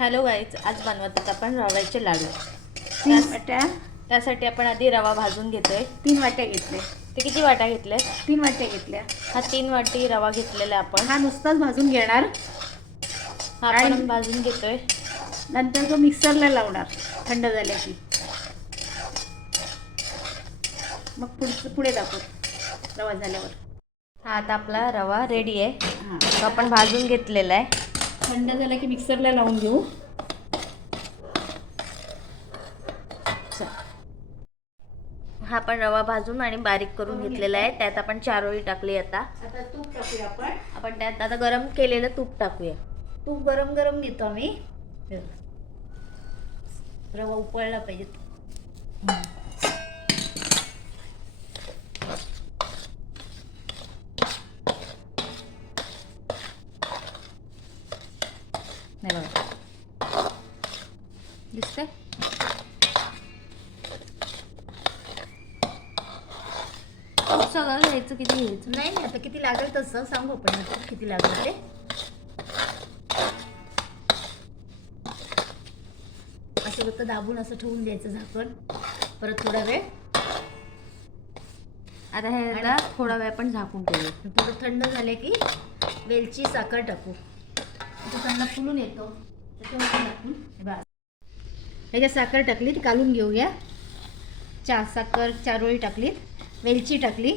Hello guys, आज बनवत आहोत आपण रव्याचे लाडू. 3 वाट्या. त्यासाठी आपण आधी रवा भाजून घेतोय. 3 वाट्या घेतले. ते किती वाट्या घेतले? 3 वाट्या घेतल्या. हा 3 वाटी रवा घेतलेला आपण. हा नुसताच भाजून घेणार. हा आपण भाजून घेतोय. नंतर तो मिक्सरला लावणार थंड झाल्या की. मग पुढे दाखव रवा झाल्यावर. हा आता आपला रवा रेडी आहे. हां, तो आपण भाजून घेतलेला आहे. थंड झाला की मिक्सरला लावून घेऊ. हा आपण रवा भाजून आणि बारीक करून घेतलेला आहे. त्यात आपण चारोळी टाकली. आता तूप टाकूया आपण त्यात आता गरम केलेलं तूप टाकूया. तूप गरम गरम घेतो आम्ही. रवा उकळला पाहिजे. नाही बघा, दिसतंय? सगळं घ्यायचं. किती घ्यायचं? नाही आता किती लागेल तसं सांगू आपण नंतर किती लागेल ते. असं फक्त दाबून असं ठेवून द्यायचं झाकण. परत थोडा वेळ. आता ह्याला थोडा वेळ पण झाकून ठेवूया. थोडं थंड झाले की वेलची साखर टाकू. तो चांगला फुलून येतो त्याच्यावर टाकून ह्याच्यात साखर टाकली ती कालून घेऊया. साखर चारोळी टाकली, वेलची टाकली,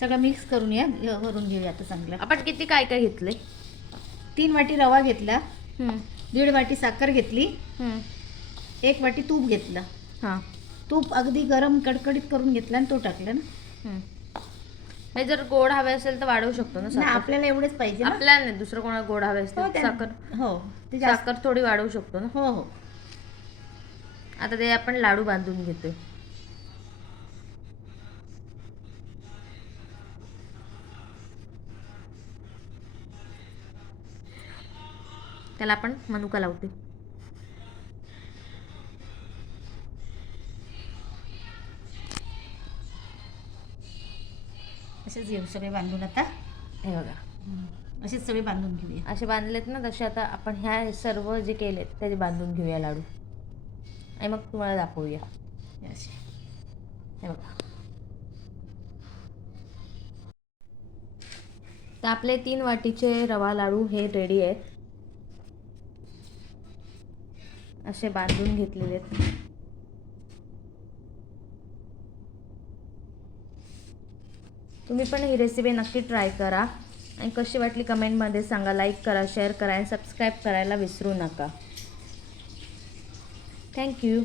सगळं मिक्स करून करून घेऊया आता चांगलं. आपण किती काय काय घेतले? 3 वाटी रवा घेतला, 1.5 वाटी साखर घेतली, 1 वाटी तूप घेतलं. हां, तूप अगदी गरम कडकडीत करून घेतला आणि तो टाकला ना. हे जर गोड हवे असेल तर वाढवू शकतो ना नाही, साखर? आपल्याला एवढेच पाहिजे ना. आपल्याला नाही, दुसरं कोणाला गोड हवे असेल तर साखर. हो, ते जास्त. साखर थोडी वाढवू शकतो ना. हो हो. आता ते आपण लाडू बांधून घेतोय. त्याला आपण मनुका लावते. असेच घेऊ सगळे बांधून आता. हे बघा, असेच सगळे बांधून घेऊया. असे बांधलेत ना, तसे आता आपण ह्या सर्व जे केलेत त्याचे बांधून घेऊया लाडू आणि मग तुम्हाला दाखवूया. असे हे बघा, तर आपले 3 वाटीचे रवा लाडू हे रेडी आहेत. असे बांधून घेतलेले आहेत. तुम्ही पण ही रेसिपी नक्की ट्राय करा आणि कशी वाटली कमेंटमध्ये सांगा. लाईक करा, शेअर करा आणि सबस्क्राईब करायला विसरू नका. थँक्यू.